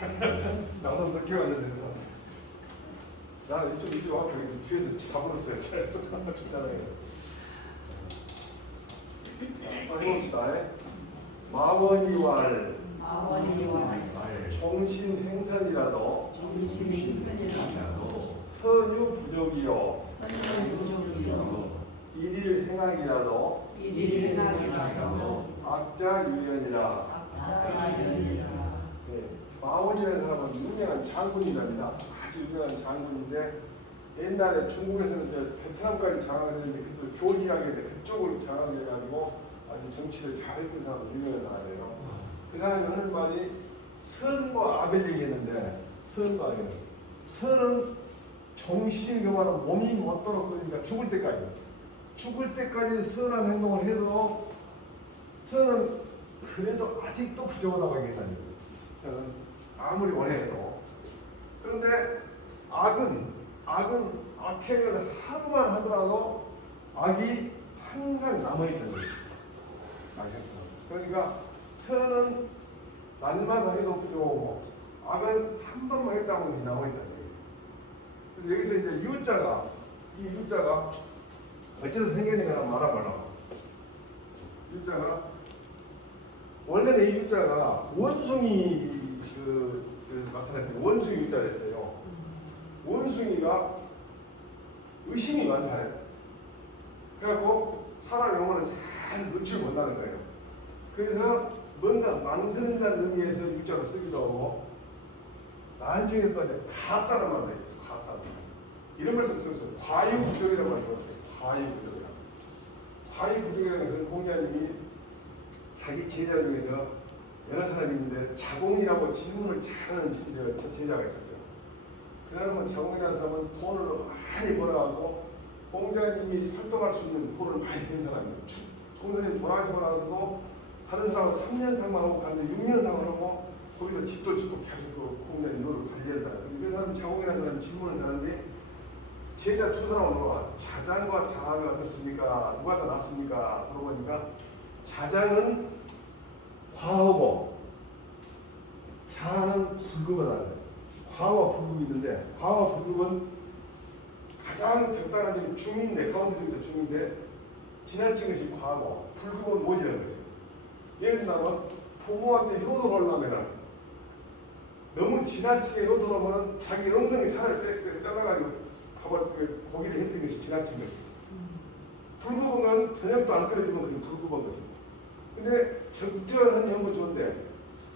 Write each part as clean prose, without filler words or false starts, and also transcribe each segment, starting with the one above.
나도 늦게 왔는데 나는 이쪽 와서 뒤에서 잡으렀어요. 좋잖아요. 해봅시다. 마원이왈 종신행선이라도 선유 부족이요 일일 행악이라도 악자 유연이라. 네, 마원이라는 사람은 유명한 장군이랍니다. 아주 유명한 장군인데 옛날에 중국에서는 이제 베트남까지 장악을 했는데 그쪽 교지하게 그쪽을 장악을 해가지고 아주 정치를 잘했던 사람 유명한 사람이에요. 그 사람이 하는 말이 선과 악을 얘기했는데 선과 악을 선은 정신 그만한 몸이 못도록 그러니까 죽을 때까지 선한 행동을 해도 선은 그래도 아직도 부족하다고 얘기했다는 거예요. 아무리 원해도. 그런데 악행을 하루만 하더라도 악이 항상 남아있다는 거예요. 그러니까 선은 날마다 해도 부족하고 악은 한 번만 했다고 남아있다는 거예요. 그래서 여기서 이제 이 유자가 어째서 생겼는가 한번 알아봐라. 유자가 원래는 이 유자가 원숭이 나타날 때 원숭이 유자랬대요. 원숭이가 의심이 많다요. 그래갖고 사람 영혼을 잘 놓지 못하는 거예요. 그래서 뭔가 망설인다는 의미에서 유자를 쓰기도 하고 나중에 또 이제 가따라는 말도 있어요. 가따라. 이런 말씀 썼어요. 과유부족이라는 말을 썼어요. 과유부족이라는 것은 공자님이 자기 제자 중에서 여러 사람이 있는데 자공이라고 질문을 잘하는 제자가 있었어요. 그 사람은 자공이라는 사람은 돈을 많이 벌어가고 공자님이 활동할 수 있는 돈을 많이 든 사람이에요. 공자님 돌아가시고 나서도 다른 사람은 3년상만 하고 갔는데 6년상을 하고 거기서 집도 짓고 계속 그 공자님 노를 관리했다. 그 사람은 자공이라는 사람이 질문을 하는데 제자 두 사람을 물어봐. 자장과 자학이 어떻습니까? 누가 더 낫습니까? 물어보니까 자장은 과하고 자아는 불급하다. 과와 불급이 있는데 과와 불급은 가장 적당한 점이 중인데 가운데 중에서 중인데 지나친 것이 과하고 불급은 못이라는 거죠. 예를 들면 부모한테 효도를 하려면 너무 지나치게 효도를 하면 자기 엉덩이 살을 잘라가지고 고기를 했던 것이 지나친 것이고 불급은 건 저녁도 안 끓여주면 그게 불급한 것이고 근데 적절한 형은 좋은데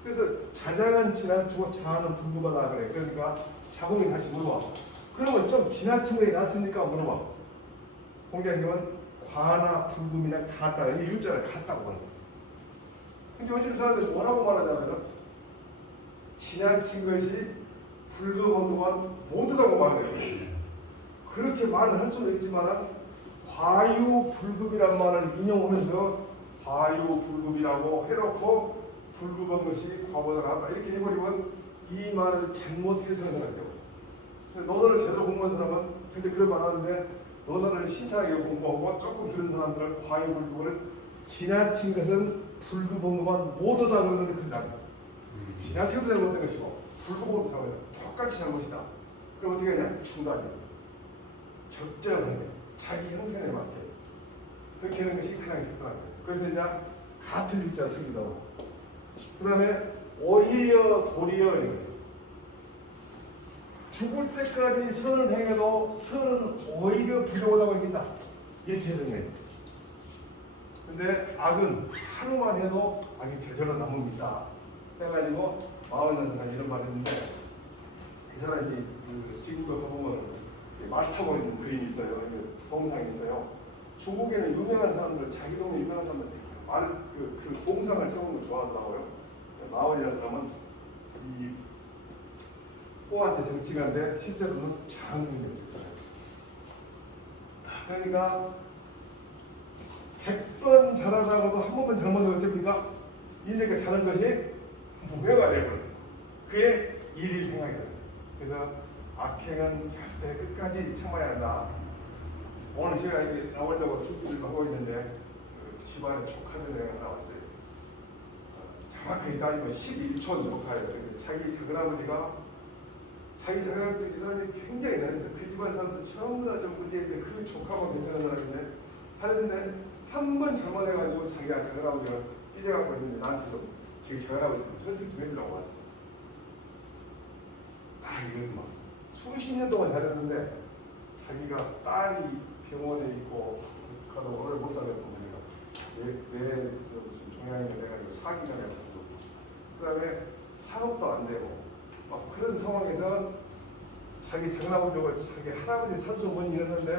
그래서 자장은 지나치고 자아는 불급하다 그래. 그러니까 자공이 다시 물어봐. 그러면 좀 지나친 거에 낫습니까? 물어봐. 공자님은 과나 불급이나 같다. 이 유자를 같다고 하는 거예요. 근데 요즘 사람들이 뭐라고 말하냐면 지나친 것이 불급한 동안 모두라고 말해요. 그렇게 말을 할 수는 있지만 과유 불급이란 말을 인용하면서 과유불급이라고 해놓고 불급한 것이 과보다 낫다 이렇게 해버리면 이 말을 잘못 해석을 하죠. 논어를 제대로 공부한 사람은 근데 그런 말 하는데 논어를 신차하게 공부하고 조금 들은 사람들은 과유불급을 지나친 것은 불급한 것만 모두다 그러는데 그렇지 않아요. 지나친 것은 잘못된 것이고 불급은 잘못된 똑같이 잘못이다. 그럼 어떻게 하냐? 중간이에요. 적절하게 자기 형편에 맞게 그렇게 하는 것이 가장 적당한 거예요. 그래서 이제 같은 유자를 쓰기도 하고 그 다음에 오히려 도리어 죽을 때까지 선을 행해도 선은 오히려 부족하다고 얘기한다 이렇게 해석해요. 근데 악은 하루만 해도 악이 저절로 남습니다 해가지고 마흔 사람이 이런 말을 했는데 이 사람이 그 지구가 가보면 말 타고 있는 그림이 있어요. 동상이 있어요. 중국에는 유명한 사람들, 자기 동네 유명한 사람들 그 동상을 세우는 걸 좋아하더라고요. 마을이라는 사람은 이 호한테 정치가인데 실제로는 장군이에요. 그러니까 100번 잘하다가도 한 번만 잘못하면 어쩝니까? 인생에 잘한 것이 무효가 되어버려요. 그게 일일 행악이다. 그래서 악행은 절대 끝까지 참아야 한다. 오늘 제가 이제 나오려고 준비를 하고 있는데 그 집안에 축하드리는 애가 나왔어요. 정확하게 따지면 11촌 녹화예요. 자기 작은아버지가 자기 작은아버지 이 사람이 굉장히 잘했어요. 그 집안 사람들 전부 다 좀 문제인데 그 조카가 괜찮은 사람인데 하는데 한 번 잘못해가지고 자기가 작은아버지가 삐져갖고 있는데 나한테 좀 지금 작은아버지 좀 설득 좀 해주려고 왔어. 이건 막 수십 년 동안 잘했는데 자기가 딸이 병원에 있고 가도 오래 못 살겠고 내 무슨 종양이 돼가지고 사기가 돼가지고 그 다음에 사업도 안 되고 막 그런 상황에서 자기 장남으로 자기 할아버지 산소 못 일었는데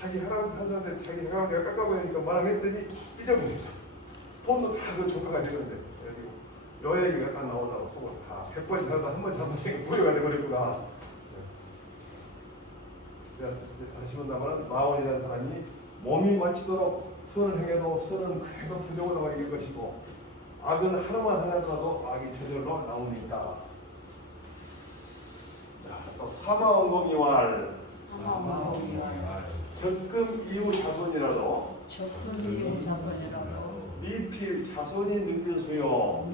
자기 할아버지 산소인데 자기 할아버지가 깎아보니까 뭐라고 했더니 삐져버린 거죠. 돈도 다 그 조카가 되는데 그래가지고 여행이가 다 나오다고 속을 다 100번 잘하다 한 번 잘못하면 무효가 돼버렸구나. 다시 본다면 마원이라는 사람이 몸이 마치도록 선을 행해도 선은 그래도 부정으로 이길 것이고 악은 하루만 하나더라도 악이 저절로 나오니까. 또 사마원공이왈 적금 이후 자손이라도 미필 자손이 능진수요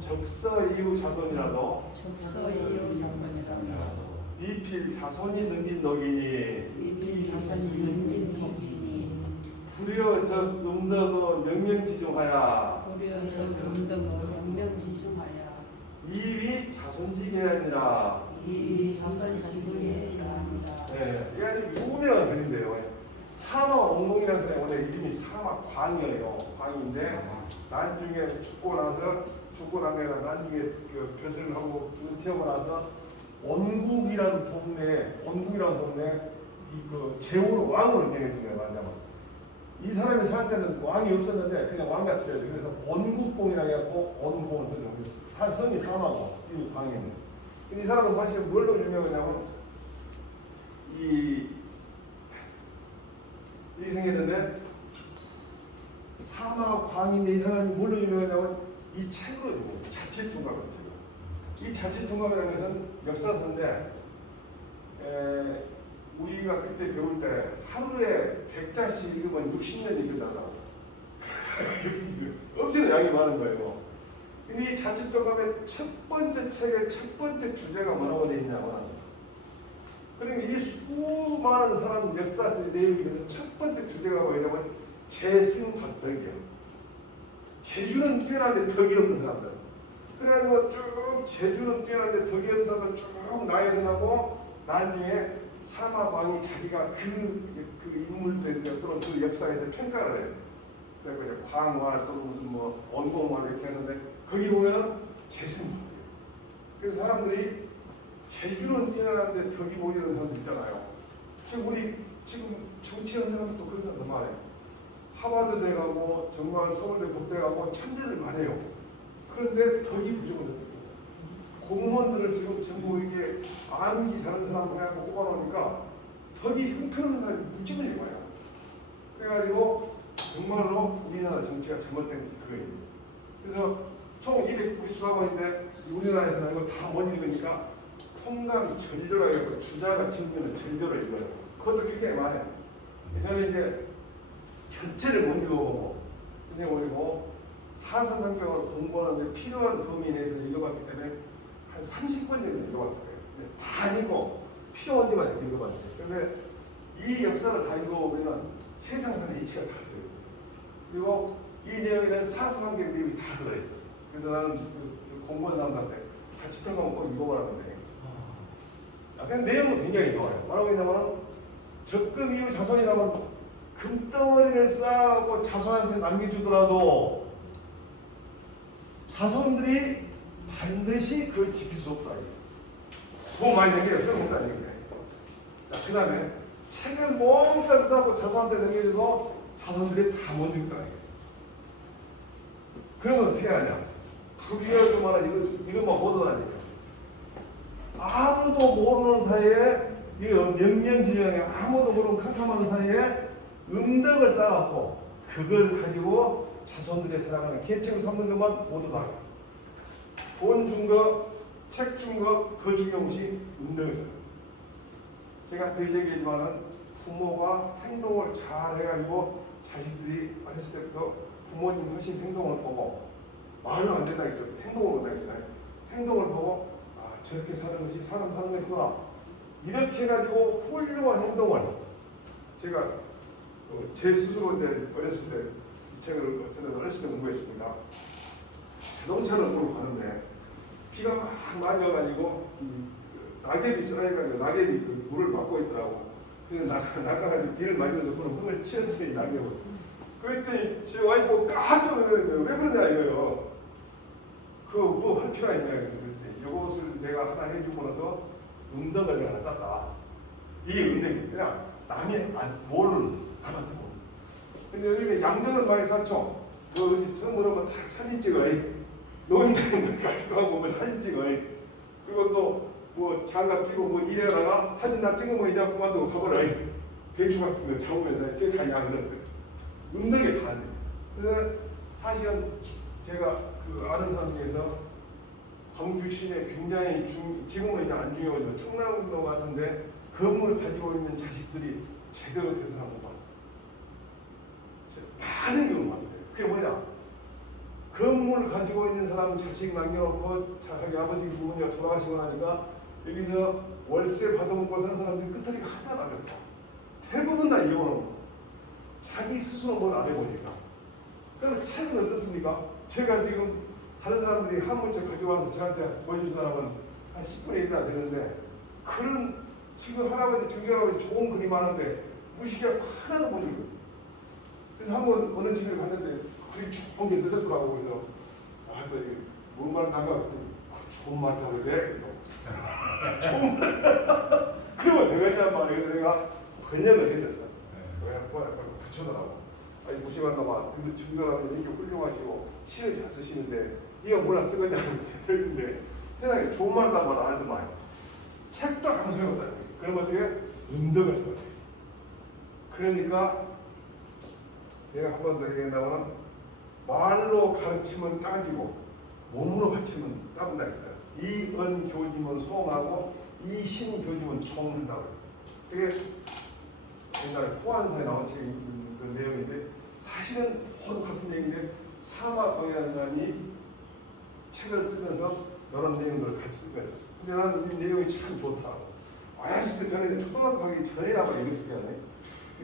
적서 이후 자손이라도 미필 자손이 능진덕이니 불여 적 음덕어 명명지중하야 이위 자손지게 아니라 네, 이게 아주 유명한 글인데요. 사마원공이라는 사람이 원래 이름이 사마광이에요. 광인데 나중에 죽고 나면 나중에 그 벼슬을 하고 은퇴하고 나서 원국이라는 동네 그 제후로 왕으로 명해준 거예요. 말하자면 이 사람이 살 때는 왕이 없었는데 그냥 왕같이 써요. 그래서 원국공이라고 해갖고 원공을 써요. 성이 사마고 이 광이는. 이 사람은 사실 뭘로 유명하냐면 이 생겼는데 사마광인데 이 사람이 뭘로 유명하냐면 이 책으로 유명해요. 자치통감이라는 책. 이 자치통감이라는 것은 역사서인데 우리가 그때 배울 때 하루에 100자씩 읽으면 60년 읽는다고. 엄청 양이 많은 거예요. 근데 이 자치통감의 첫 번째 책의 첫 번째 주제가 뭐라고 되어 있냐면 그러니까 이 수많은 사람 역사의 내용이 첫 번째 주제가 뭐냐면 재승박덕이요. 재주는 뛰어난데 덕이 없는 사람들. 그래가지고 쭉 재주는 뛰어난데 덕이 없는 사람들 쭉 나야 되고 나중에 사마광이 자기가 그 인물들 또는 그 역사에 대해 평가를 해요. 그리고 이제 광활 또는 무슨 뭐 원공활 이렇게 하는데 거기 보면은 재승박이에요. 그래서 사람들이 재주는 뛰어난데 덕이 못 이루는 사람들 있잖아요. 지금 우리 지금 정치하는 사람도 그런 사람들 많아요. 하버드대 가고 정말 서울대 법대 가고 천재들 많아요. 그런데 덕이 부족해서 공무원들을 지금 전부 이게 암기 잘하는 사람을 해갖고 뽑아놓으니까 덕이 형편없는 사람이 무지무지 많아요. 그래가지고 정말로 우리나라 정치가 잘못된 그거예요. 그래서 총 294번인데 우리나라에서는 이거 다 못 읽으니까 통감 절조라고 해서 주자가 챙기는 절조를 읽어요. 그것도 굉장히 많아요. 저는 이제 전체를 못 읽어보고 그냥 올리고 사선성격으로 공부하는데 필요한 범위 내에서 읽어봤기 때문에 한 30권 정도 읽어봤어요. 다 읽고 필요한 데만 읽어봤어요. 그런데 이 역사를 다 읽어보면 세상사의 이치가 다 들어있어요. 그리고 이 내용에는 사선성격 내용이 다 들어있어요. 그래서 나는 그 공부한 사람들한테 같이 들어가면 꼭 읽어보라는데 그냥 내용은 굉장히 좋아요. 뭐라고 했냐면 적금 이후 자손이라면 금덩어리를 쌓고 자손한테 남겨주더라도 자손들이 반드시 그걸 지킬 수 없다. 돈 많이 남겨요. 그런 것도 아니에요. 자, 그 다음에 책을 몽땅 쌓고 자손한테 남겨줘도 자손들이 다 못 읽다. 그러면 어떻게 하냐? 불교주만은 이것만 보도다니까. 아무도 모르는 사이에 이거 명명지정에 아무도 모르는 캄캄한 사이에 음덕을 쌓아갖고 그걸 가지고 자손들의 사랑하는 계층을 삼는 것만 모두다. 돈 준 거, 책 준 거 더 중요한 것이 음덕을 쌓아요. 제가 늘 얘기하지만은 부모가 행동을 잘 해가지고 자식들이 어렸을 때부터 부모님 하신 행동을 보고 말은 안 된다 했어요. 행동을 못다 했어요. 행동을 보고 아 저렇게 사는 것이 사람 사는 것이구나. 이렇게 해가지고 훌륭한 행동을 제가 제 스스로 이제 어렸을 때 이 책을 저는 어렸을 때 공부했습니다. 자동차를 보러 가는데 비가 막 많이 와가지고 낙엽이 쌓여가지고 낙엽이 그 물을 막고 있더라고. 그래서 나가가지고 비를 맞으면서 그런 흥을 치었어요, 이 낙엽을. 그랬더니 제 와이프가 깜짝 놀랐어요. 왜 그러냐 이거요. 그거 뭐 할 필요가 있냐 그랬더니 이것을 내가 하나 해주고 나서 운동을 하나 쌌다. 이게 운동이에요. 그냥 남이 모르는 남한테. 근데 요즘에 양등을 많이 샀죠. 그 선물로 뭐 다 사진 찍어요. 노인들 가지고 가고 뭐 사진 찍어요. 그리고 또 뭐 장갑 끼고 뭐 이래다가 사진 다 찍으면 이제 그만두고 가버려요. 배추 같은 거 잡으면서 저게 다 양등. 운동이 다 안 돼요. 그래서 사실은 제가 그 아는 사람 중에서 광주 시내 굉장히 지금은 이제 안 중요하지만 충남도 같은데 건물 가지고 있는 자식들이 제대로 된 사람 못 봤어요. 많은 경우 봤어요. 그게 뭐냐? 건물 가지고 있는 사람 자식 남겨놓고 자기 아버지 부모님이 돌아가시고 나니까 여기서 월세 받아먹고 산 사람들이 끝자리가 하나도 안 됐다. 대부분 다 이혼하고 자기 스스로 뭘 안 해보니까. 그럼 책은 어떻습니까? 제가 지금 다른 사람들이 한문책 가져와서 저한테 보여준 사람은 한 10분의 1이나 되는데 그런 지금 할아버지 증조할아버지 좋은 그림 하는데 무식하게 하나도 못 읽어요. 그래서 한번 어느 집에 갔는데 그림이 좋은 게 늦었더라고. 그래서 아, 뭔 말 나가 그랬더니 좋은 말 하고 그래. 좋은 말. 그리고 내가 이란 말이에요. 내가 번역을 해줬어. 그냥 붙여더라고. 아니 무심한 놈아, 근데 증조할아버지 이렇게 훌륭하시고 시를 잘 쓰시는데 네가 뭐라 쓰겠냐고 들었는데 세상에 좋은 말도 안 하더만 책도 아무 소용없다. 그럼 어떻게 운동을 써야 돼. 그러니까 내가 한 번 더 얘기한다면 말로 가르치면 까지고 몸으로 가르치면 까분다 했어요. 이은 교지면 소하고 이신 교지면 총한다고. 그게 옛날에 후한사에 나온 책의 그 내용인데 사실은 모두 같은 얘기인데 사마동이라는 사람이 책을 쓰면서 이런 내용들을 같이 쓴 거예요. 근데 나는 이 내용이 참 좋다고. 어렸을 때 저는 초등학교 가기 전이라고 읽었을 때는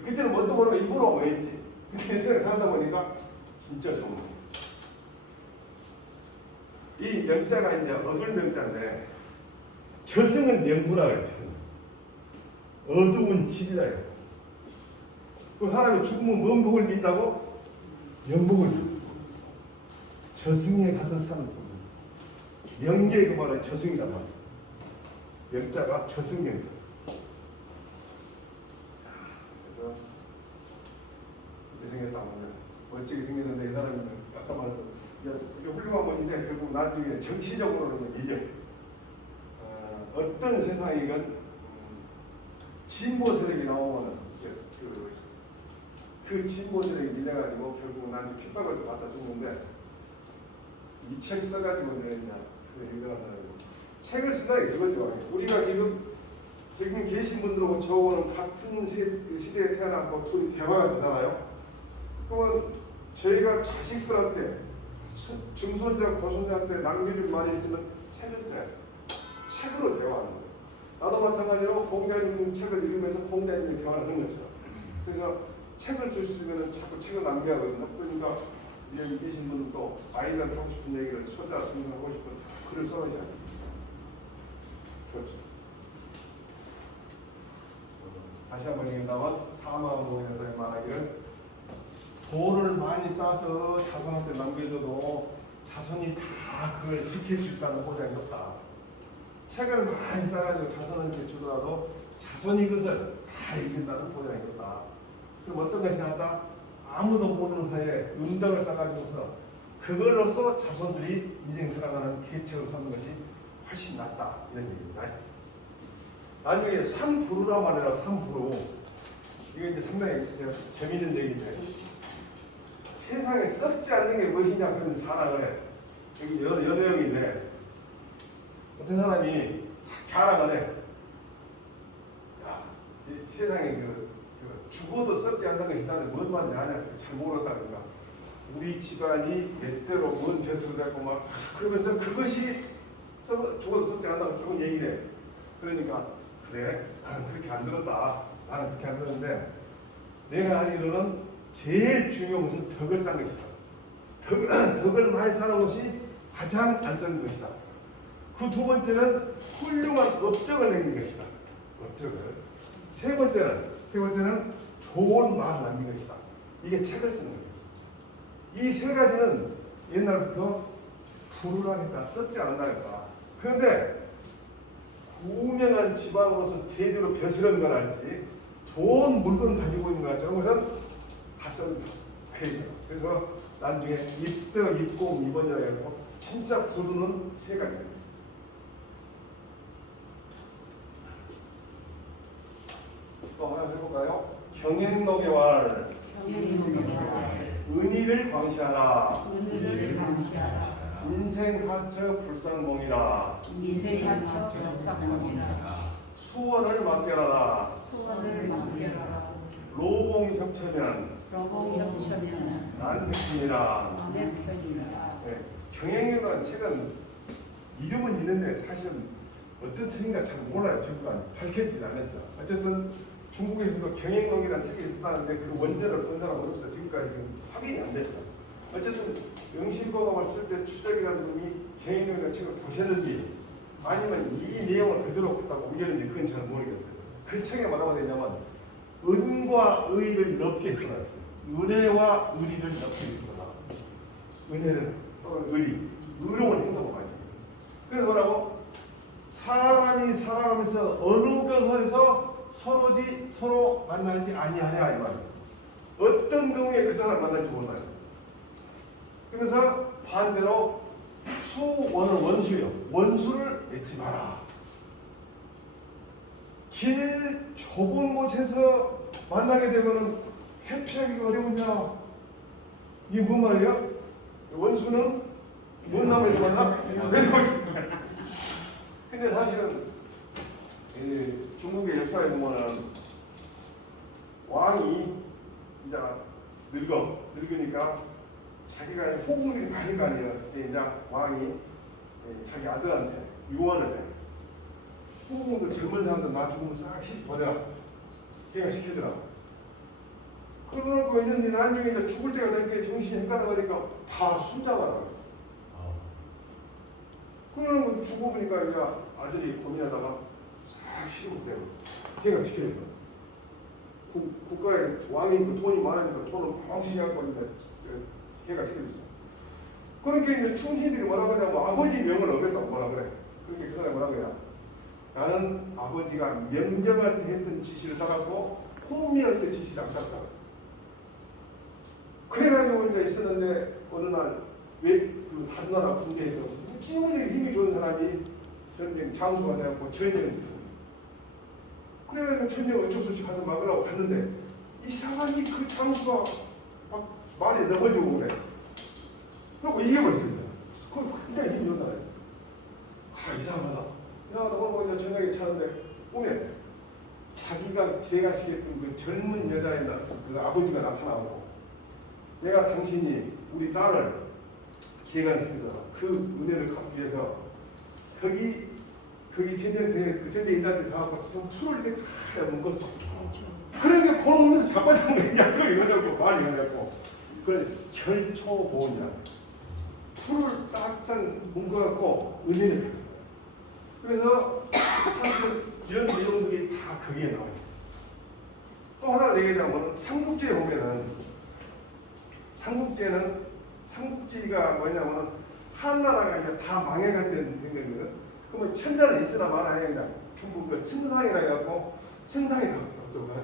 그때는 뭣도 모르고 입으로 뭐 했지. 근데 세상에 살다 보니까 진짜 좋은 거예요. 이 명자가 이제 어두운 명자인데 저승은 명부라고 해요. 저승. 어두운 집이다. 그 사람이 죽으면 뭔 복을 빈다고? 명복을 빈다. 저승에 가서 사는 복. 명계의 그 말은 저승이란 말이에요. 명자가 저승명자. 그래서 이렇게 생겼다고 하면 멋지게 생겼는데 이 사람이 아까 말했던 훌륭한 분인데 결국 나중에 정치적으로는 이제 어떤 세상이건 진보 세력이 나오면 그 진보 세력이 밀려가지고 결국 나중에 핍박을 좀 받아 죽는데 이 책 써가지고 내가 유명한 사람이고 책을 쓴다는 게 그거죠. 우리가 지금 계신 분들하고 저하고는 같은 시대에 태어났고 둘이 대화가 되잖아요. 그러면 저희가 자식들한테 증손자 고손자한테 남겨줄 말이 있으면 책을 써야 돼요. 책으로 대화하는 거예요. 나도 마찬가지로 공자님 책을 읽으면서 공자님이 대화를 하는 것처럼. 그래서 책을 쓸 수 있으면 자꾸 책을 남겨야 하거든요. 그러니까 여기 계신 분도 아이들한테 하고 싶은 얘기를 소자 증명하고 싶은 글을 써야죠. 그렇죠. 다시 한번 얘기한다면 사마동에서 말하기를 돌을 많이 싸서 자손한테 남겨줘도 자손이 다 그걸 지킬 수 있다는 보장이 없다. 책을 많이 싸가지고 자손한테 주더라도 자손이 그것을 다 이긴다는 보장이 없다. 그럼 어떤 것이 낫다? 아무도 모르는 사이에 은덕을 싸가지고서 그걸로써 자손들이 인생 살아가는 계책을 서는 것이 훨씬 낫다. 이런 얘기입니다. 나중에 삼부루란 말이라 삼부루. 이거 이제 상당히 재미있는 얘기인데 세상에 썩지 않는 게 무엇이냐 그런 자랑을 해. 여기 여러 내용인데 어떤 사람이 자랑을 해. 야, 이 세상에 죽어도 썩지 않는 것이 있다는데 뭔 말인지 아냐? 잘 모르다니까. 우리 집안이 몇 대로 뭔 벼슬을 갖고 막 그러면서 그것이 죽어도 썩지 않는다고 조금 얘기를 해. 그러니까 그래 나는 그렇게 안 들었다. 나는 그렇게 안 들었는데 내가 알기로는 제일 중요한 것은 덕을 쌓는 것이다. 덕을 많이 쌓는 것이 가장 안 쓰는 것이다. 그 두 번째는 훌륭한 업적을 남긴 것이다. 업적을. 세 번째는 좋은 말을 남긴 것이다. 이게 책을 쓰는 거예요. 이 세 가지는 옛날부터 불운하겠다, 썩지 않는다겠다. 그런데 유명한 집안으로서 대대로 벼슬은 건 알지 좋은 물건 가지고 있는 거야. 저런 것은 다 썩는다. 그래서 나중에 입덕, 입고, 입원이라고 진짜 불운은 세 가지입니다. 또 하나 해볼까요? 경행록의 왈 은희를 광시하라. 인생하처 불상봉이라. 수원을 맡겨라라. 로봉협처면 난 백편이라. 네, 경행록이라는 책은 이름은 있는데 사실은 어떤 책인가 잘 몰라요. 지금까지 밝혀지진 않았어. 어쨌든 중국에서도 경행록이라는 책이 있었다는데 그 원제를 본 사람은 없어. 지금까지 확인이 안 됐어. 어쨌든 영신보감을 쓸 때 추적이라는 분이 경행록이라는 책을 보셨는지 아니면 이 내용을 그대로 갖다가 우겼는지 그건 잘 모르겠어요. 그 책에 뭐라고 되냐면 은과 의를 넓게 표현했어요. 은혜와 의리를 넓게 표현하라. 은혜는 또는 의리, 의로운 행동을 많이 해요. 그래서 뭐라고? 사람이 살아가면서 어느 곳에서 서로 만나지 아니하냐 이 말이에요. 어떤 경우에 그 사람 만날지 몰라요. 그래서 반대로 수원은 원수예요. 원수를 맺지 마라. 길 좁은 곳에서 만나게 되면 회피하기가 어려우냐? 이게 뭔 말이야? 원수는 뭔 나무에서 만나? 맺고 있습니다. 근데 사실은 중국의 역사에 보면은 왕이 이제 늙으니까 자기가 호국이 많이 가니까 이제 왕이 자기 아들한테 유언을 해. 호국도 젊은 사람들 나 죽으면 싹 시켜버려라. 걔가 시키더라. 그러고 있는데 나중에 이제 죽을 때가 되니까 정신이 헷갈려가니까 다 순장하라. 그러면 죽어보니까 이제 아들이 고민하다가 싹 시키면 걔가 시켜야 돼. 국가에 왕이니까 돈이 많으니까 돈을 펑신히 갖고 있는데 걔가 시켜줬어. 그러니까 이제 충신들이 뭐라고 하냐면 아버지 명을 어겼다고 뭐라 그래. 그러니까 그 사람이 뭐라고 해야 나는 아버지가 명정할 때 했던 지시를 따랐고 호미할 때 지시를 안 따랐다. 그래가지고 이제 있었는데 어느 날 왜 그 다른 나라 군대에서 찌무지게 힘이 좋은 사람이 전쟁 장수가 되었고 전쟁을 그래가지고 전쟁 어쩔 수 없이 가서 막으라고 갔는데 이상하니 그 장수가 막 말이 넘어지고 그래. 그리고 이기고 있습니다. 그럼 굉장히 힘이 좋은 나라예요. 이상하다. 그러고 이제 저녁에 차는데 꿈에 자기가 제가 시켰던 그 젊은 여자의 그 아버지가 나타나고 내가 당신이 우리 딸을 기획안시켜서 그 은혜를 갚기 위해서 거기 전쟁터에 그 전쟁 인단한테 가서 풀을 이렇게 다 묶었어. 그러니까 걸어오면서 잡아주는 거야. 약을 이거냐고 말이 이거냐고. 그래 결초보냐. 풀을 딱딱 묶어갖고 은혜를 갚는 거야. 그래서 사실 이런 내용들이 다 거기에 나와요. 또 하나 얘기하자면 삼국지에 보면은 삼국지가 뭐냐면 한나라가 이제 다 망해갈 때는 생각이거든. 그러면 천자는 있으나 말아야 그냥 전부 그 승상이라 해갖고 승상이 다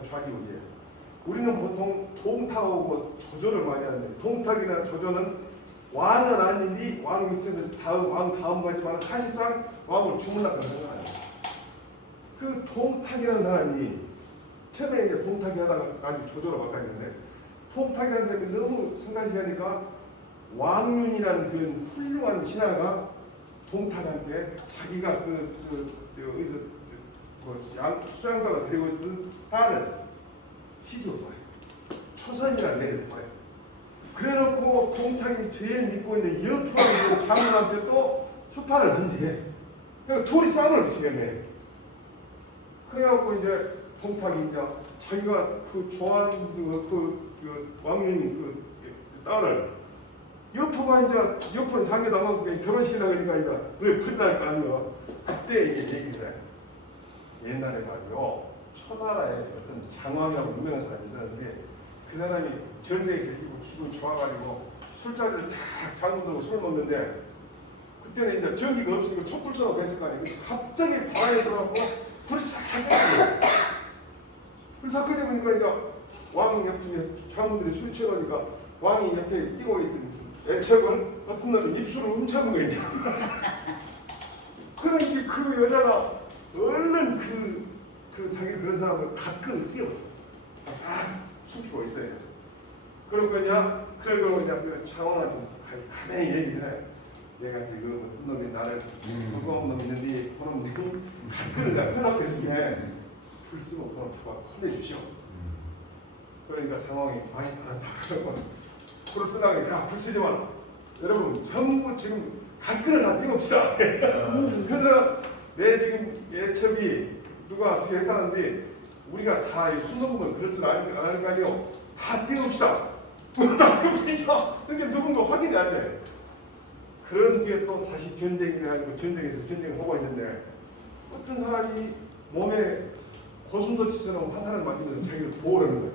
좌지우지예요. 우리는 보통 동탁하고 조조를 많이 하는데 동탁이나 조조는 왕은 아닌데 왕 밑에서 왕 다음 가지만 사실상 왕을 주문하는 거예요. 그 동탁이라는 사람이 처음에 이제 동탁이 하다가 아주 조조로 바뀌었는데 동탁이라는 사람이 너무 성가시게 하니까 왕윤이라는 그 훌륭한 신하가 동탁한테 자기가 수양가가 데리고 있던 딸을 시집을 보내. 초선이라는 애를 보내. 그래놓고 동탁이 제일 믿고 있는 여포하는 장군한테 또 수파를 던지게. 그러니까 둘이 싸움을 붙이겠네. 그래갖고 이제 동탁이 이제 자기가 그 좋아하는 그 왕님 그 딸을 여포가 이제 여포는 장에 나가고 결혼시키려고 하니까 이제 왜 큰일 날 거 아니야. 그때 이제 얘기를 해. 옛날에 말이요. 천하라에 어떤 장왕이라고 유명한 사람이 있었는데 그 사람이 전쟁에서 기분 좋아가지고 술자리를 딱 장군들하고 술을 먹는데 그때는 이제 전기가 없으니까 촛불 쏘고 그랬을 거 아니에요. 갑자기 바람이 들어가고 불이 싹 꺼져요. 불이 싹 꺼져보니까 이제 왕 옆에 장군들이 술 취하니까 왕이 옆에 끼고 있던 애척을 어떤 놈이 입술을 훔쳐본 거예요. 그러니까 그 여자가 얼른 자기 그런 사람을 가끔 띄웠어. 딱 숨기고 있어요. 그러고 그러고 이제 그 장원한테 가만히 얘기를 해. 내가 지금 어떤 놈이 나를 무거운 놈이 있는데 그런 놈이 가끔 내가 끊어놓고 있으니 불 쓰고 그런 거 혼내주시오. 그러니까 상황이 많이 받았다. 그러고 불을 쓰다가 야, 불 쓰지 마라. 여러분 전부 지금 가끔을 다 띄웁시다. 그래서 내 지금 예첩이 누가 뒤에 했다는데 우리가 다 술 먹으면 그럴 줄 아는 거 아니에요. 다 띄웁시다. 다 띄웁시다. 근데 누군가 확인이 안 돼. 그런 뒤에 또 다시 전쟁이 해가지고 전쟁에서 전쟁을 하고 있는데 어떤 사람이 몸에 고슴도치처럼 화살을 맞으면서 자기를 보호하는 거예요.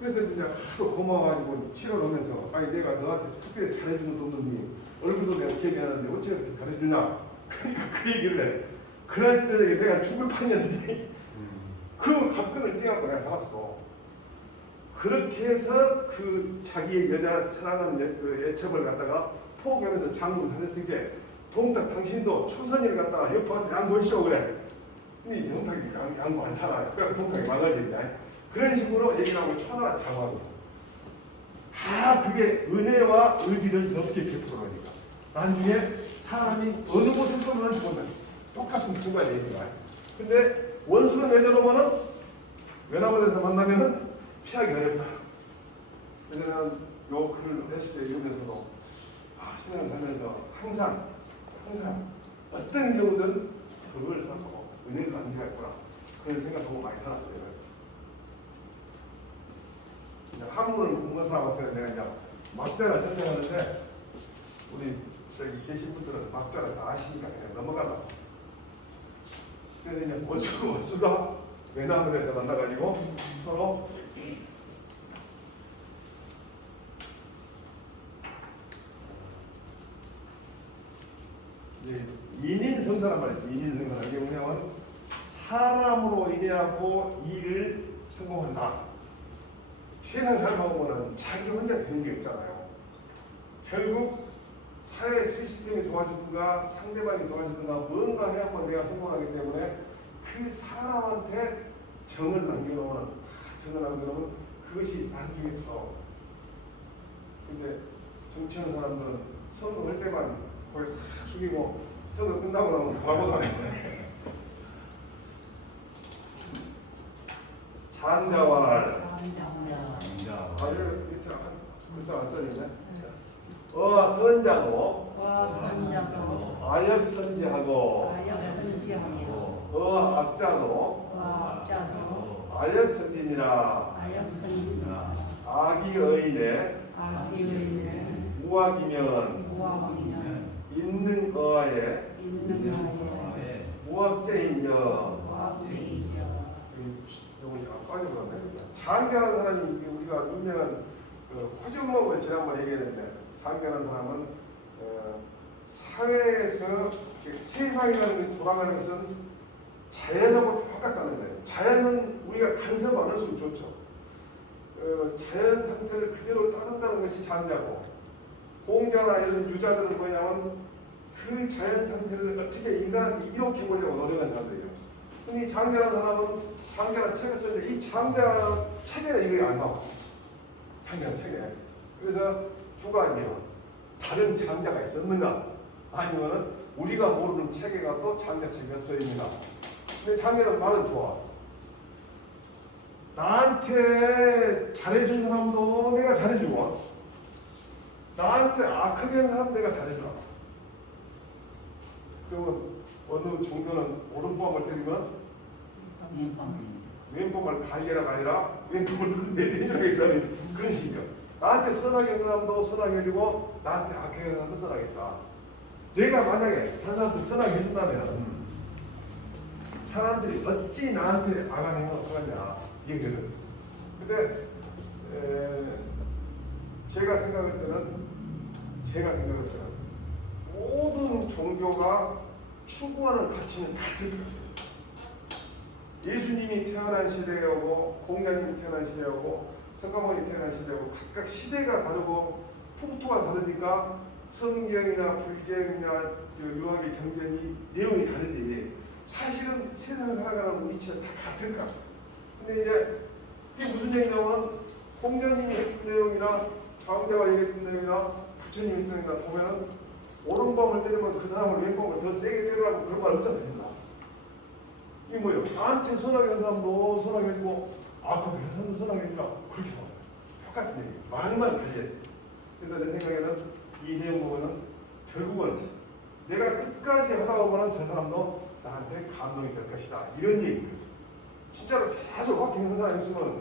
그래서 이제 하도 고마워가지고 치료를 하면서 아니 내가 너한테 특별히 잘해주는 놈들이 얼굴도 내가 기억이 나는데 어째 그렇게 잘해주냐. 그러니까 그 얘기를 해. 그날 저녁에 내가 죽을 판이었는데 그 가끔을 떼갖고 내가 잡았어. 그렇게 해서 그 자기의 여자 사랑하는 그 애첩을 갖다가 포기하면서 장군을 다녔을 때 동탁 당신도 초선을 갖다가 여포한테 양보하시오 그래. 근데 이제 동탁이 양보 안 하잖아요. 그래서 동탁이 망가지냐. 그런 식으로 얘기를 하고 천하라 장하고 다 그게 은혜와 의지를 넓게 베풀어니까 나중에 사람이 어느 곳에서 만난지 모르는 똑같은 순간 얘기가. 근데 원수를 맺어놓으면은 외나무에서 만나면은 피하기 어렵다. 왜냐면 요 글을 했을 때 이러면서도 신앙을 하면서 항상 어떤 경우든 그걸 쌓고 은혜를 만들어야 했구나. 그런 생각하고 많이 살았어요. 한문을 공부한 사람한테는 내가 이제 막자를 설명하는데 우리 저기 계신 분들은 막자를 다 아시니까 그냥 넘어가라. 그래서 이제 원수가 외나무에서 만나가지고 서로 인인성사란 말이 있어요. 인인성사. 이게 뭐냐면 사람으로 인해하고 일을 성공한다. 세상 살아보면 자기 혼자 되는 게 없잖아요. 결국 사회 시스템이 도와주든가 상대방이 도와주든가 뭔가 해야만 내가 성공하기 때문에 그 사람한테 정을 남겨놓으면 그것이 나중에 좋아. 근데 성취하는 사람들은 선거할 때만 거의 다 숙이고 선거 끝나고 나면 가보도 안 해. 잔자왈 아주 이렇게 아까 글쎄 안 써있네. 선자도 아역선지하고 악자도 아역선진이라 악이의네 무악이면 있는 어에 무악죄인여. 빠져버렸네. 장계라는 사람이 우리가 유명한 호전목을 지난번에 얘기했는데 장계라는 사람은 사회에서 세상이라는 것이 돌아가는 것은 자연하고 똑같다는 거예요. 자연은 우리가 간섭 안 할수록 좋죠. 자연 상태를 그대로 따른다는 것이 장자고 공자나 이런 유자들은 뭐냐면 그 자연 상태를 어떻게 인간한테 이롭게 보려고 노력하는 사람들이에요. 근데 이 장자라는 사람은 장자라는 책을 썼는데 이 장자 책에는 이게 안 나와. 장자 책에. 그래서 두 가지예요. 다른 장자가 있었는가? 아니면은 우리가 모르는 책에가 또 장자 책이 써 있는가? 근데 장자는 말은 좋아. 나한테 잘해준 사람도 내가 잘해주고 나한테 악하게 한 사람 내가 잘해주라. 그러면 어느 종교는 오른밤을 때리면 왼밤을 갈게라가 아니라 왼밤을 내리라고 했어요. 그런 식이요. 나한테 선하게 한 사람도 선하게 해주고 나한테 악하게 한 사람도 선하게 했다. 내가 만약에 다른 사람들 선하게 해준다면 사람들이 어찌 나한테 악한 행동을 하느냐 이거거든. 근데 제가 생각할 때는 모든 종교가 추구하는 가치는 같은 거예요. 예수님이 태어난 시대하고 공자님이 태어난 시대하고 석가모니 태어난 시대하고 각각 시대가 다르고 풍토가 다르니까 성경이나 불경이나 유학의 경전이 내용이 다르지 사실은 세상을 살아가는 위치는 다 같을까? 근데 이제 이게 무슨 얘기냐면 공자님이 했던 내용이나 장자가 얘기했던 내용이나 부처님이 했던 내용이나 보면은 오른밤을 때리면 그 사람을 왼밤을 더 세게 때리라고 그런 말 없잖아요. 이게 뭐예요? 나한테 선하게 한 사람도 선하게 했고 악하게 한 사람도 선하게 했다. 그렇게 말해요. 똑같은 얘기예요. 말만 달리했어요. 그래서 내 생각에는 이 내용 보면은 결국은 내가 끝까지 하다 보면은 저 사람도 나한테 감동이 될 것이다. 이런 얘기예요. 진짜로 계속 확행한 사람이 있으면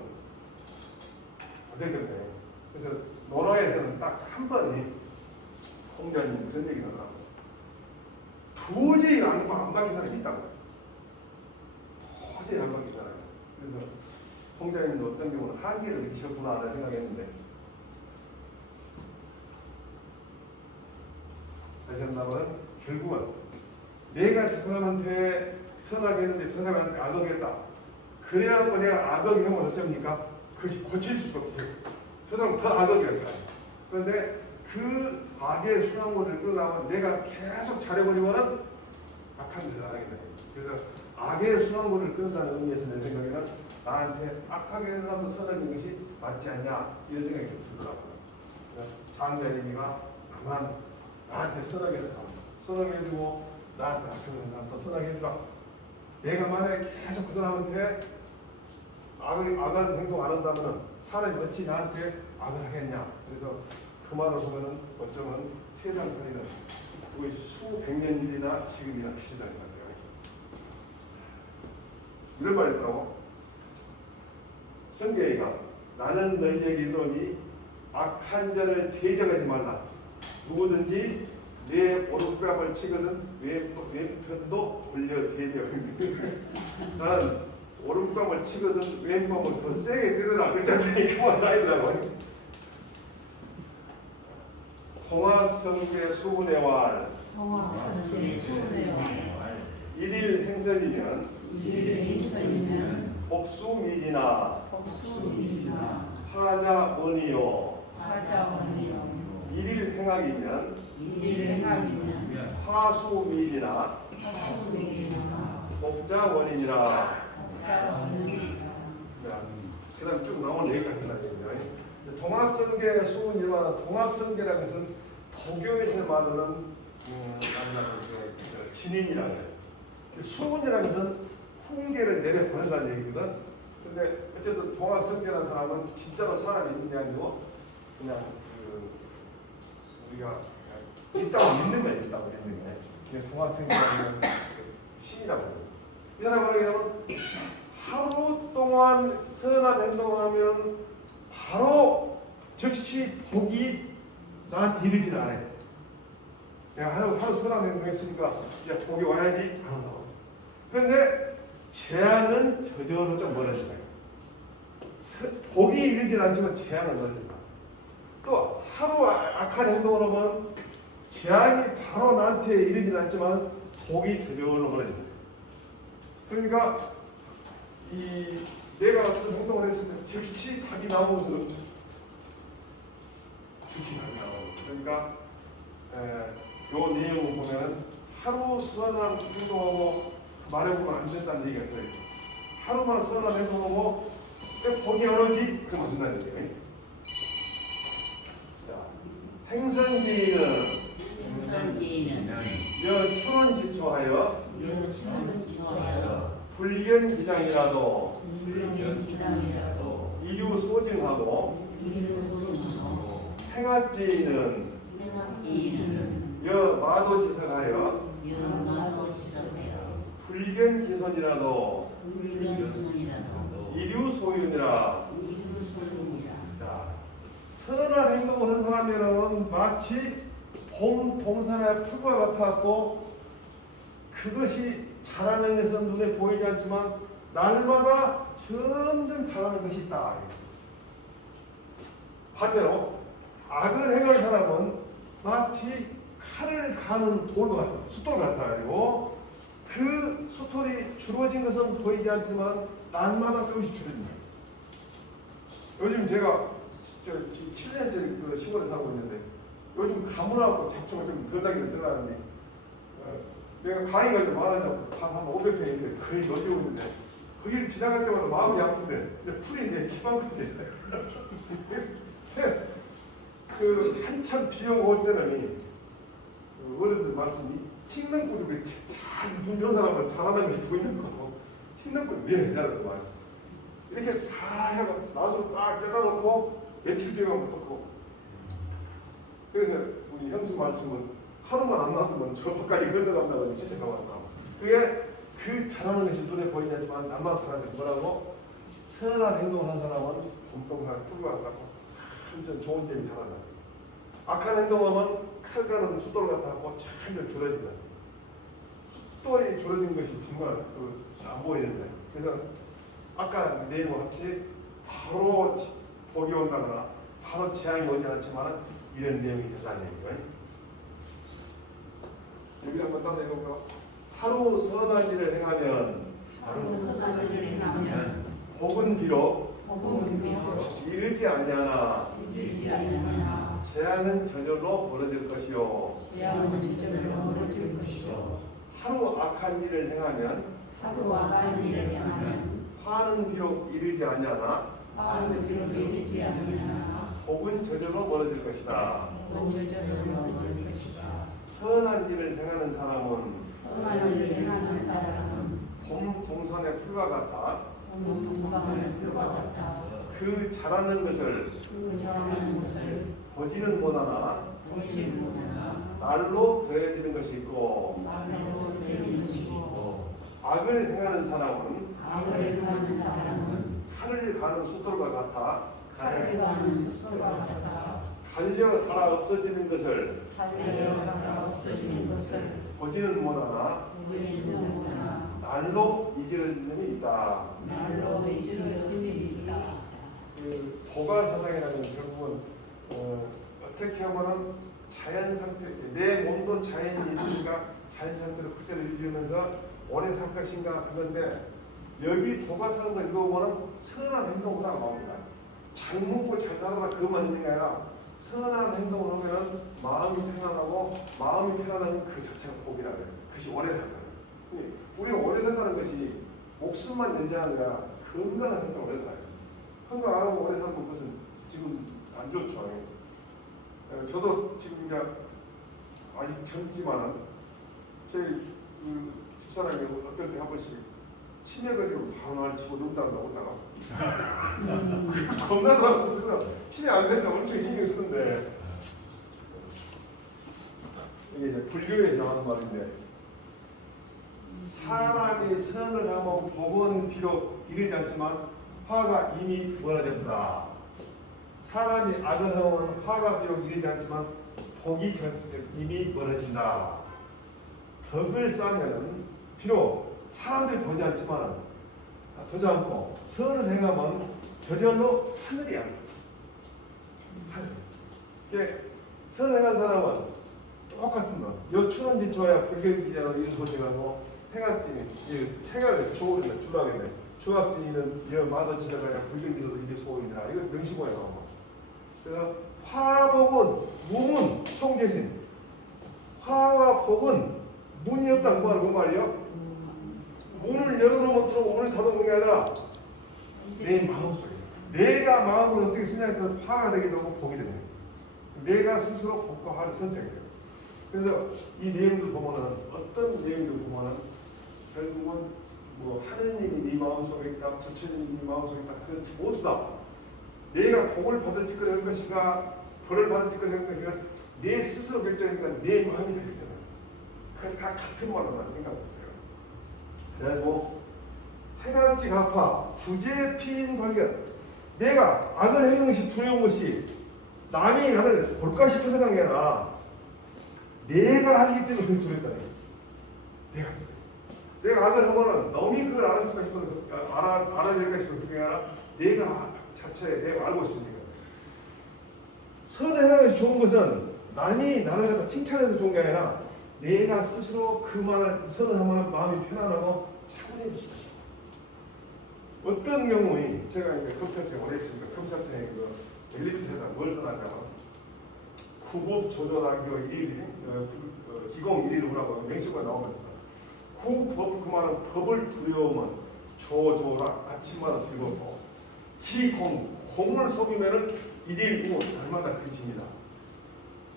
안 되겠네. 그래서 논어에서는 딱 한 번이 공자님 무슨 얘기가 나와. 도저히 안 바뀐 사람이 있다고. 도저히 안 바뀌잖아요. 그래서 공자님도 어떤 경우는 한계를 느끼셨구나 라는 생각했는데 다시 한다면 결국은 내가 저 사람한테 선하게 했는데 저 사람한테 악하게 했다. 그래갖고 내가 악하게 하면 어쩝니까? 그것이 고칠 수가 없어요. 저 사람은 더 악하게 할까. 그런데 그 악의 순환고를 끌어나면 내가 계속 잘해버리면은 악한 짓을 안 하게 됩니다. 그래서 악의 순환고를 끌어나는 의미에서 내 생각에는 나한테 악하게 해서 한번 선하는 것이 맞지 않냐 이런 생각이 좀 들더라고요. 장자님이가 나만 나한테 선하게 해서 선하게 해주고 나한테 악하게 해서 한번 선하게 해주라. 내가 만약에 계속 그 사람한테 악한 행동 안 한다면 사람이 어찌 나한테 악을 하겠냐. 그래서 그 말을 보면은 어쩌면 세상 살이는 거의 수백 년 일이나 지금이나 비슷한 것 같아요. 이런 말이 있더라고. 성경이가 나는 너희에게 이르노니 악한 자를 대적하지 말라. 누구든지 내 오른뺨을 치거든 왼편도 돌려 대려. 나는 오른뺨을 치거든 왼뺨을 더 세게 때려라. 그랬잖아요. 이렇게 말하더라고요. 통학성계 수훈의 왈 일일 행설이면 복수미지나 하자원이요 일일 행악이면 화수미지나 복자원이니라. 그 다음 쭉 나오는 얘기가 있거든요. 동학성계 수훈이와 동학성계라는 것은 도교에서 말하는 진인이라는 거예요. 수훈이라는 것은 훈계를 내려보낸다는 얘기거든. 근데 어쨌든 동학성계라는 사람은 진짜로 사람이 있는 게 아니고 그냥 우리가 있다고 믿는 거예요. 있다고 믿는 거예요. 그게 동학성계라는 신이라고 해요. 이 사람은 뭐냐면 하루 동안 선한 행동하면 바로 즉시 복이 나한테 이르지를 않아요. 내가 하루 선한 행동했으니까 이제 복이 와야지 안 온다고. 그런데 재앙은 저절로 좀 멀어진 거예요. 복이 이르진 않지만 재앙은 멀어진다. 또 하루 악한 행동을 하면 재앙이 바로 나한테 이르진 않지만 복이 저절로 멀어진다. 그러니까 내가 어떤 행동을 했을 때 즉시 답이 나오는 것은 즉시 답이 나오는. 그러니까 요 내용을 보면 하루 선한 행동하고 말해보면 안 된다는 얘기가 있어요. 하루만 선한 행동하고 복이 안 오지? 그럼 안 된다는 얘기예요. 자, 행선지는 여춘원지초하여 불견기장이라도 이유 소증하고 행악지는 이는 여마도지선하여 연마도지선하여 불견기선이라도 불견기선이라도 이류소윤이라. 이루소이니라. 자, 선한 행동을 하는 사람이라면 마치 봄 동산의 풀과 같았고 그것이 자라는 것은 눈에 보이지 않지만 날마다 점점 자라는 것이 있다. 반대로 악을 행하는 사람은 마치 칼을 가는 돌과 같은 숫돌 같아가지고 그 숫돌이 줄어진 것은 보이지 않지만 날마다 조금씩 줄어진다. 요즘 제가 7년째 그 시골에 살고 있는데 요즘 가물하고 잡초가 좀 덜 나기는 들어가는데 내가 강의가 좀 많아서 한 500평인데 거의 여기 오는데 거기를 지나갈 때마다 마음이 아픈데 근데 풀이 내 키만큼 됐어요. 그 한참 비 오고 올 때는 어른들 말씀이 찍는 뿌리 잘눈 좋은 사람은 잘하는 것이 보이는 거고 찍는 뿌리 왜 잘하는 거야. 이렇게 다 해가 나도 딱 잘라놓고 며칠 뒤에 가면 떴고 그래서 우리 형수 말씀은 하루만 안 놔두면 저 밖까지 건너간다고 진짜 가만히 그게 그 잘하는 것이 눈에 보이지 않지만 남만 사는 것이 뭐라고? 선한 행동을 한 사람은 봄동산 풀과 같고 완전 좋은 점이 살아나. 악한 행동하면 칼 가는 숫돌 같고 점점 줄어진다. 숫돌이 줄어진 것이 정말 안 보이는데 그래서 아까 내용과 같이 바로 복이 온다거나 바로 재앙이 오지 않지만 이런 내용이 된다는 얘기예요. 여기 한번 따서 읽어볼까? 하루 선한 일을 행하면 하루 선한 일을 행하면 복은 비록 복은 비록 이르지 아니하나 이르지 아니하나 재앙은 저절로 벌어질 것이요. 재앙은 저절로 벌어질 것이요. 하루 악한 일을 행하면 하루 악한 일을 행하면 화는 비록 이르지 아니하나 화는 비록 이르지 아니하나 복은 저절로 벌어질 것이다. 복은 저절로 벌어질 것이다. 선한 일을 행하는 사람은 선한 일을 행하는 사람은 봄 동산의 풀과 같아 동산의 풀과 같아 그 자라는 것을 그 자라는 것을 보지는 못하나 보지 못하나 날로 더해지는 것이 있고 말로 되는 것이 있고 악을 행하는 사람은 악을 행하는 사람은 칼을 가는 숫돌과 같아 칼을 가는 스스로와 같아 갈려 다 없어지는 것을 달려가 없어지는 것을 보지는 못하나 보이는 못하나 날로 잊어지는 점이 있다. 날로 잊어짐이 있다. 그 도가 사상이라는 결국은 어떻게 하면은 자연 상태 내 몸도 자연이니까 자연 상태로 그대로 유지하면서 오래 살 것인가 그런데 여기 도가 사상도 읽어보면은 선한 행동보다 나옵니다. 잘 먹고 잘 살아라 그것만 있는 게 아니라 선한 행동을 하면은 마음이 편안하고 마음이 편안하면 그 자체가 복이라 그래요. 그것이 오래 산다는 거예요. 우리가 오래 산다는 것이 목숨만 연장하는 게 아니라 건강한 행동을 오래 살아요. 건강 안 하고 오래 사는 것은 지금 안 좋죠. 저도 지금 이제 아직 젊지만은 저희 그 집사람이 어떨 때 한 번씩 치매 걸리고 바로 날 집어 넣는다고 오다가 겁나더라고. 그래서 치매 안 되니까 엄청 신경 쓰는데 이게 이제 불교에 나오는 말인데 사람이 선을 하면 복은 비록 이르지 않지만 화가 이미 벌어졌다. 사람이 악을 하면 화가 비록 이르지 않지만 복이 이미 벌어진다. 덕을 쌓으면 비록 사람들이 보지 않지만 보지 않고 선을 행하면 저절로 하늘이야. 하늘. 이게 선을 행한 사람은 똑같은 거. 요 추론지초야 불경기자로 이런 소식하고 태각을 조우는 주락인데 주락진이는 여 마더치다가 불경기자도 이게 소원이라 이거 명시고에 나오고. 그래서 화복은 무문 총계신. 화와 복은 문이 없다는 말은 그 말이요. 문을 열어놓으면 들어오고 문을 닫아놓는 게 아니라 내 마음속에 내가 마음을 어떻게 쓰냐에 따라서 화가 되기도 하고 복이 되는 거예요. 내가 스스로 복과 화를 선택해요. 그래서 이 내용들 보면은 어떤 내용들 보면은 결국은 뭐 하느님이 네 마음속에 있다, 부처님이 네 마음속에 있다, 그렇지 모두 다 내가 복을 받을 짓거리 할 것인가 벌을 받을 짓거리 할 것인가 내 스스로 결정하니까 내 마음이 다르잖아요. 그건 다 같은 말로만 생각했어요. 그리고 해갈지 가파 부재 피인 발견. 내가 악을 행하는 것이 두려운 것이 남이 나를 볼까 싶어 생각한 게 아니라 내가 알기 때문에 그게 두렵다는 거예요. 내가 악을 하면은 남이 그걸 알아줄까 싶어 알아낼까 싶어 그게 아니라 내가 자체에 내가 알고 있으니까. 선을 행하는 것이 좋은 것은 남이 나를 갖다 칭찬해서 좋은 게 아니라 내가 스스로 그 말을 선을 하면 마음이 편안하고 차분해질 수 있어요. 어떤 경우에 제가 이제 검찰청에 오래 했습니다. 검찰청에 그 엘리베이터에다 뭘 써놨냐면 구법 조절하기 1일 기공 1일 후라고 명시가 나오면서 구법 그 말은 법을 두려움은 조조라 아침마다 즐겁고 기공 공을 속이면은 1일 후 날마다 그집니다.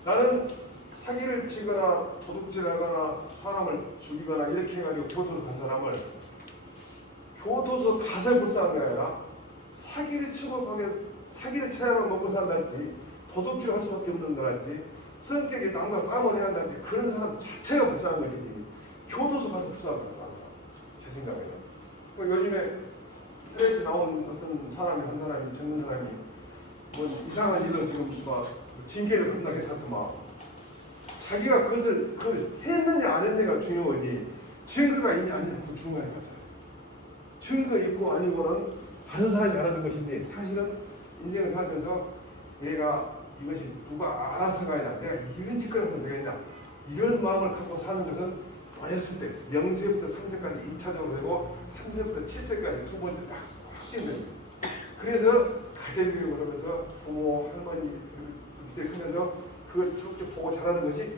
나는 사기를 치거나 도둑질하거나 사람을 죽이거나 이렇게 해가지고 교도로 간 사람을 교도소 가서 불쌍한 게 아니라 사기를 치고 가게 사기를 쳐야만 먹고 산다든지 도둑질 할 수밖에 없는 거랄지 성격이 남과 싸움을 해야 한다든지 그런 사람 자체가 불쌍한 거지 교도소 가서 불쌍한 거야 제 생각에는. 요즘에 트레이드 나온 어떤 사람이 한 사람이 젊은 사람이 뭐 이상한 일로 지금 막 징계를 받는다고 했었더만 자기가 그걸 했느냐 안 했느냐가 중요하지 증거가 있냐 아니냐 그 중요한 거잖아요. 증거 있고 아니고는 다른 사람이 알아준 것인데 사실은 인생을 살면서 내가 이것이 누가 알아서가 아니라 내가 이런 짓거리 하면 되겠냐 이런 마음을 갖고 사는 것은 어렸을 때 0세부터 3세까지 2차적으로 되고 3세부터 7세까지 두 번째 딱 확진됩니다. 그래서 가정교육을 하면서 부모, 할머니 그때 크면서 그걸 쭉쭉 보고 자라는 것이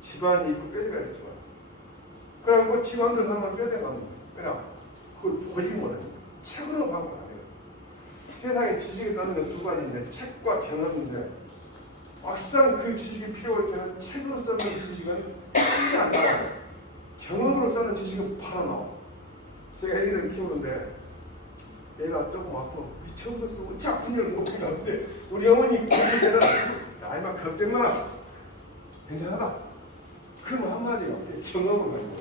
집안이 있고 뼈대가 있지만 그래갖고 집안들 사람은 뼈대가 없는 거예요. 그냥 그걸 보지 못해요. 책으로 봐도 안 돼요. 세상에 지식을 쌓는 건 두 가지인데 책과 경험인데 막상 그 지식이 필요할 때는 책으로 쌓는 지식은 힘이 안 나와요. 경험으로 쌓는 지식은 바로 나와. 제가 애기를 키우는데 애가 조금 아프고 미쳐버렸어. 어찌 아픈 일을 못 해가는데 우리 어머니 키울 때는 나이만 걱정 마라. 괜찮아. 그 한마디가 경험을 가지고.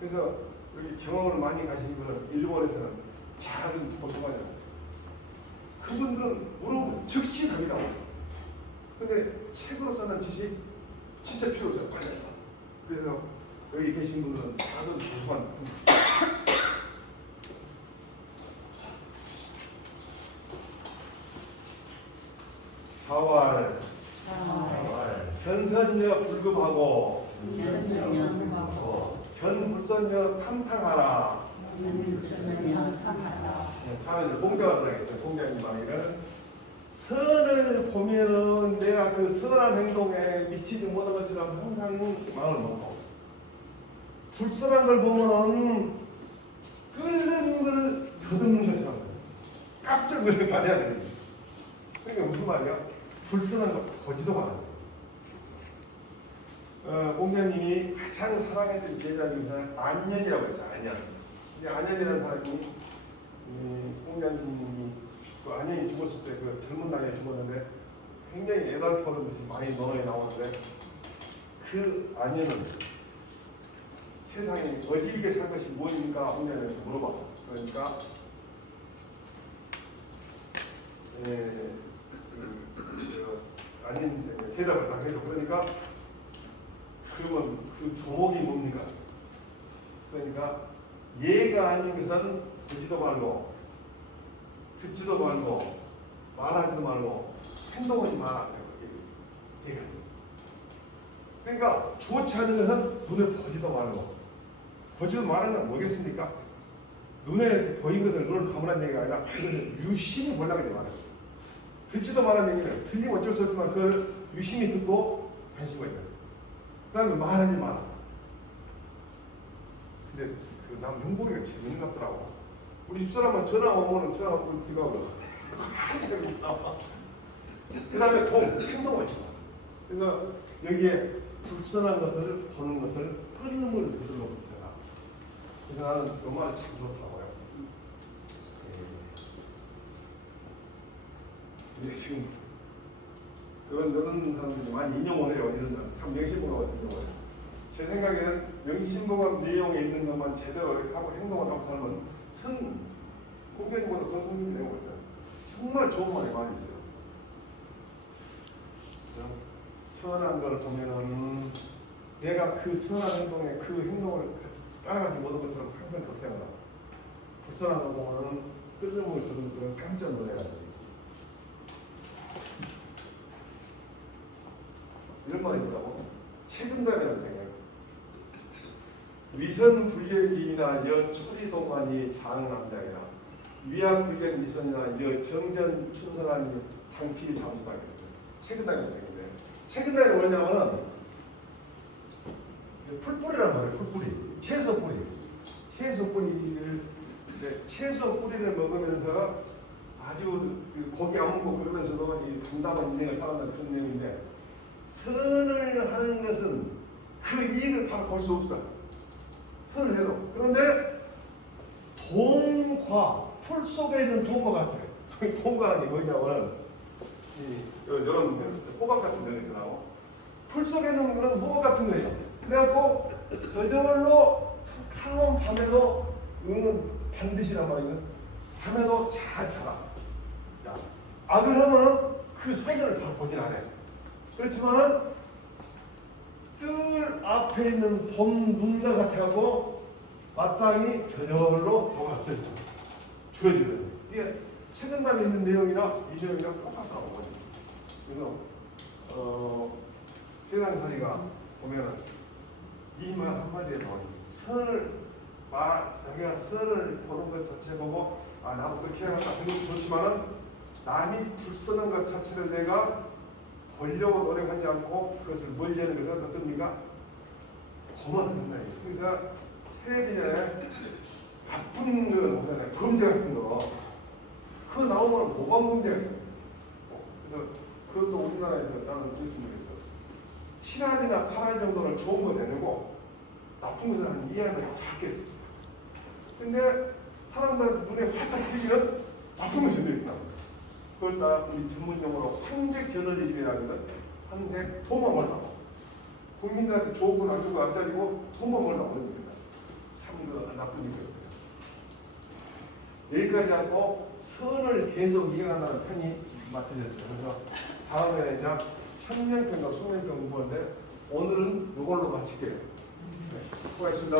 그래서 여기 경험을 많이 가신 분은 일본에서는 작은 도서관이에요. 그분들은 물어보면 즉시 답이 나와요. 근데 책으로 써는 지식 진짜 필요 없어요. 빨리. 그래서 여기 계신 분들은 작은 도서관. 자활. 견선여 불급하고 견불선여 탐탕하라. 다음에 공자가 들어가겠죠. 공자님 말에는 선을 보면은 내가 그 선한 행동에 미치지 못한 것처럼 항상 마음을 먹고 불선한 걸 보면은 끓는 걸 더듬는 것처럼 깜짝 놀라게 말해야 되는 거예요. 그러니까 무슨 말이야? 불선한 거 보지도 말아요. 공자님이 가장 사랑했던 제자 중에 안년이라고 했어요. 안년. 이 안년이라는 사람이 공자님이 그 안년이 죽었을 때 그 젊은 나이에 죽었는데 굉장히 애달퍼는 것이 많이 논어에 나오는데 그 안년은 세상에 어지게 살 것이 무엇입니까? 공자님한테 물어봐. 그러니까 안년 대답을 딱 해줘. 그러니까 그러면 그 조목이 뭡니까? 그러니까 예가 아닌 것은 보지도 말고 듣지도 말고 말하지도 말고 행동하지 마라. 예가. 그러니까 좋지 않은 것은 눈에 보지도 말고 보지도 말하는 건 뭐겠습니까? 눈에 보인 것을 눈을 감으라는 얘기가 아니라 그것을 유심히 보려고 하지 말아요. 듣지도 말하는 얘기는 틀리면 어쩔 수 없지만 그걸 유심히 듣고 관심을 가져요. 그 다음에 말하지 마라. 근데 그 남 형복이가 재밌는 것 같더라고. 우리 집사람은 전화 오면은 전화 오고 들어가고 그 다음에 행동하지 마. 그래서 여기에 불선한 것을 보는 것을 끊는 걸 베들러 붙여라. 그래서 나는 이 말을 참 좋다고요. 근데 지금 이런 사람들이 많이 인용을 해요. 이런 사람 참 명심보감 같은 경우에 제 생각에는 명심보감 내용에 있는 것만 제대로 이렇게 하고 행동을 하고 살면 공경보다 더 성공이 되는 거죠. 정말 좋은 말이 많이 있어요. 선한 걸 보면은 내가 그 선한 행동에 그 행동을 따라가지 못한 것처럼 항상 그렇게 합니다. 불선한 걸 보면은 끄집을 들은 깜짝 놀라야지. 이런 말이 있다고. 책임다라는 생각. 위선 불격이나 여 초리동안이 장남자이나 위약 불격 미선이나 여 정전 춘선하니 당필 장수가 있거든요. 책임다라는 생각인데 책임다는 뭐냐면은 풀뿌리란 말이에요. 풀뿌리. 채소 뿌리. 채소 뿌리를 먹으면서 아주 고기 안 먹고 그러면서도 이 담담한 인생을 살아가는 그런 내용인데 선을 하는 것은 그 이익을 바로 볼 수 없어. 선을 해도. 그런데 돈과 풀 속에 있는 돈과 같아요. 돈과는 게 뭐냐면 이런 호박 같은 데는 있더라고. 풀 속에 있는 그런 호박 같은 거예요. 그래갖고 저절로 캄캄한 밤에도 반드시란 말이에요. 밤에도 잘 자라. 아들 하면은 그 선을 바로 보진 않아요. 그렇지만은 뜰 앞에 있는 봄 눈과 같아서 마땅히 저절로 도같이 줄어지거든요. 이게 책임감이 있는 내용이나 이 내용이랑 똑같다고 보거든요. 그래서 세상살이가 보면은 이 말 한마디에 나와요. 자기가 선을 보는 것 자체 보고 나도 그렇게 해야겠다 하는 것도 좋지만은 남이 불선한 것 자체를 내가 보려고 노력하지 않고 그것을 멀리하는 것은 어떻습니까? 고만하는 거예요. 그래서 텔레비전에 나쁜 거 나오잖아요. 범죄 같은 거. 그거 나오면 모방 범죄가 있어요. 그래서 그것도 우리나라에서 나는 있으면 좋겠어. 7알이나 8알 정도는 좋은 거 내놓고 나쁜 것은 한 2알을 작게 했어요. 근데 사람들한테 눈에 활짝 튀기는 나쁜 것이 있다. 그걸 다 우리 전문용어로 황색 저널리즘이라는 건 황색 돈만 벌라고 국민들한테 좋은 건 안 주고 안 따지고 돈만 벌라고 하는 겁니다. 참 나쁜 일이었어요. 여기까지 하고 선을 계속 이해한다는 편이 맞춰졌어요. 그래서 다음에 이제 천명평과 수명평 공부하는데 오늘은 이걸로 마칠게요. 네, 수고하셨습니다.